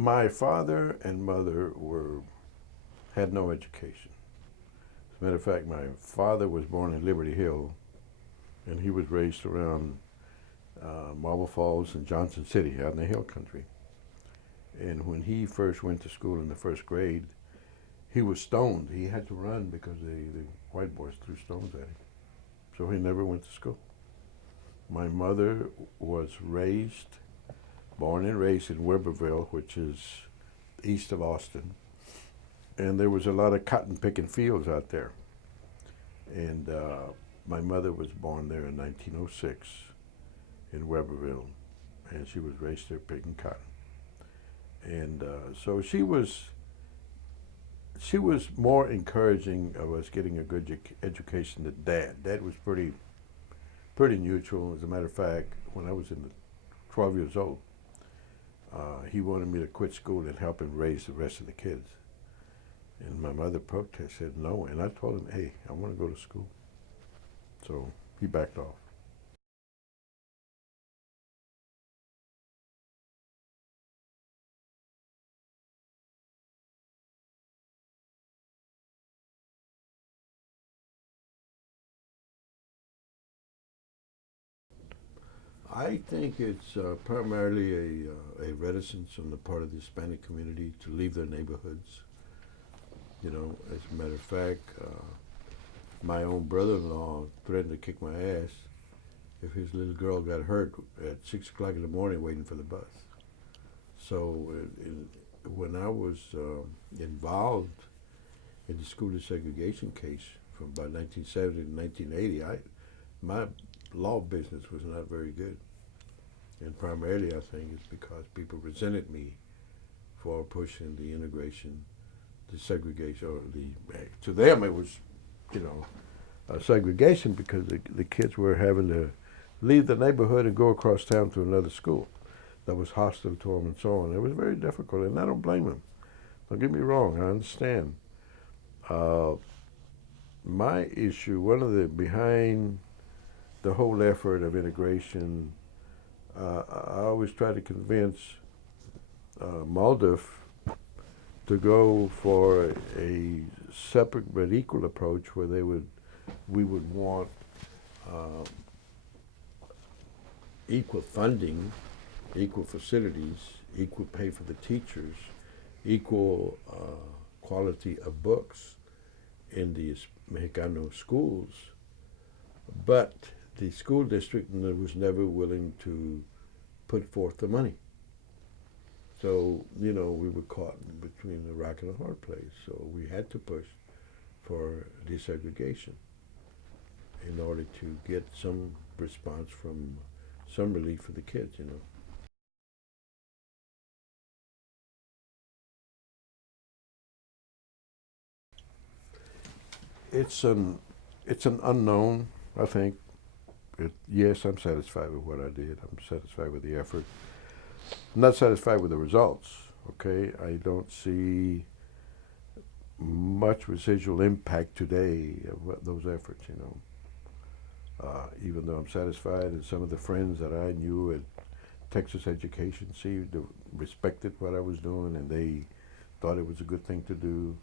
My father and mother had no education. As a matter of fact, my father was born in Liberty Hill, and he was raised around Marble Falls and Johnson City out in the hill country. And when he first went to school in the first grade, he was stoned. He had to run because the white boys threw stones at him. So he never went to school. My mother was born and raised in Weberville, which is east of Austin. And there was a lot of cotton picking fields out there. And my mother was born there in 1906 in Weberville, and she was raised there picking cotton. And so she was more encouraging of us getting a good education than Dad. Dad was pretty neutral. As a matter of fact, when I was 12 years old, he wanted me to quit school and help him raise the rest of the kids. And my mother protested, said no, and I told him, hey, I want to go to school. So he backed off. I think it's primarily a reticence on the part of the Hispanic community to leave their neighborhoods. You know, as a matter of fact, my own brother-in-law threatened to kick my ass if his little girl got hurt at 6 o'clock in the morning waiting for the bus. So when I was involved in the school desegregation case from about 1970 to 1980, my law business was not very good. And primarily, I think it's because people resented me for pushing the integration, the segregation, or to them it was, segregation because the kids were having to leave the neighborhood and go across town to another school that was hostile to them and so on. It was very difficult, and I don't blame them. Don't get me wrong, I understand. My issue, one of the behind the whole effort of integration, I always try to convince Maldiv to go for a separate but equal approach where we would want equal funding, equal facilities, equal pay for the teachers, equal quality of books in the Mexicano schools, but the school district was never willing to put forth the money. So, we were caught between a rock and a hard place. So we had to push for desegregation in order to get some response from some relief for the kids, It's an unknown, I think. Yes, I'm satisfied with what I did. I'm satisfied with the effort. I'm not satisfied with the results, okay? I don't see much residual impact today of those efforts, even though I'm satisfied, and some of the friends that I knew at Texas Education respected what I was doing, and they thought it was a good thing to do.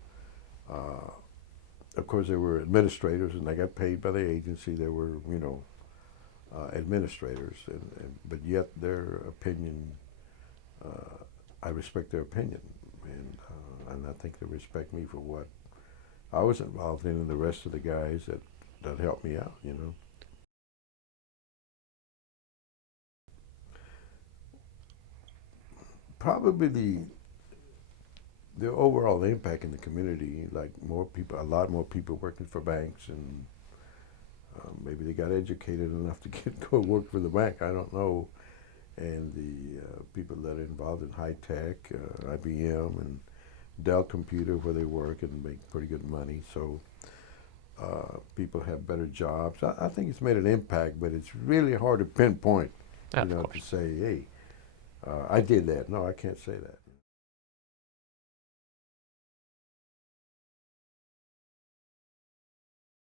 Of course, there were administrators, and they got paid by the agency. There were, administrators, but yet their opinion, I respect their opinion, and I think they respect me for what I was involved in, and the rest of the guys that helped me out, Probably the overall impact in the community, like a lot more people working for banks, and maybe they got educated enough to go work for the bank. I don't know. And the people that are involved in high tech, IBM and Dell Computer, where they work and make pretty good money. So people have better jobs. I think it's made an impact, but it's really hard to pinpoint, to say, hey, I did that. No, I can't say that.